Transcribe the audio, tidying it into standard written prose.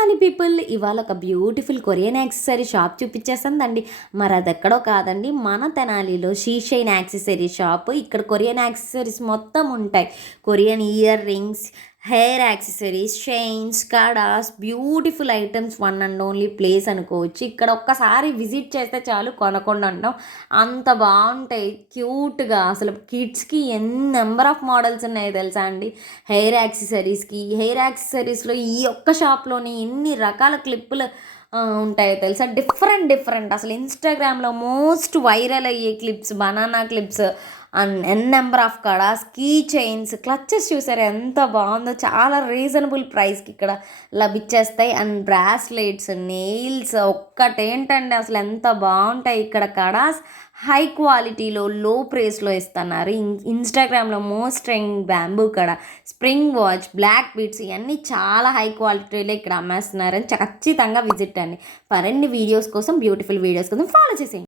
Tenali people ఇవాళ ఒక beautiful Korean accessory shop చూపించేస్తుందండి. మరి అది ఎక్కడో కాదండి, మన తెనాలిలో షీషైన్ యాక్సెసరీ షాప్. ఇక్కడ కొరియన్ యాక్సెసరీస్ మొత్తం ఉంటాయి. Korean ear rings, hair accessories, chains, kadas, beautiful items, one and only place అనుకోవచ్చు. ఇక్కడ ఒక్కసారి విజిట్ చేస్తే చాలు కొనకుండా ఉంటాం, అంత బాగుంటాయి క్యూట్గా. అసలు కిడ్స్కి ఎన్ని నెంబర్ ఆఫ్ మోడల్స్ ఉన్నాయో తెలుసా అండి. హెయిర్ యాక్సెసరీస్లో ఈ ఒక్క షాప్లోని ఎన్ని రకాల క్లిప్పులు ఉంటాయో తెలుసా. డిఫరెంట్ అసలు ఇన్స్టాగ్రామ్లో మోస్ట్ వైరల్ అయ్యే clips, banana clips and number of కడాస్, కీ చైన్స్, క్లచెస్ చూసారు ఎంత బాగుందో. చాలా రీజనబుల్ ప్రైస్కి ఇక్కడ లభించేస్తాయి. అండ్ బ్రాస్లెట్స్, నెయిల్స్ ఒక్కటేంటండి అసలు ఎంత బాగుంటాయి. ఇక్కడ కడాస్ హై క్వాలిటీలో లో ప్రైస్లో ఇస్తున్నారు. ఇన్స్టాగ్రామ్లో మోస్ట్ ట్రెండ్ బ్యాంబూ కడ, స్ప్రింగ్ వాచ్, బ్లాక్ బీట్స్ ఇవన్నీ చాలా హై క్వాలిటీలో ఇక్కడ అమ్మేస్తున్నారని ఖచ్చితంగా విజిట్ అండి. మరిన్ని వీడియోస్ కోసం, బ్యూటిఫుల్ వీడియోస్ కోసం ఫాలో చేసేయండి.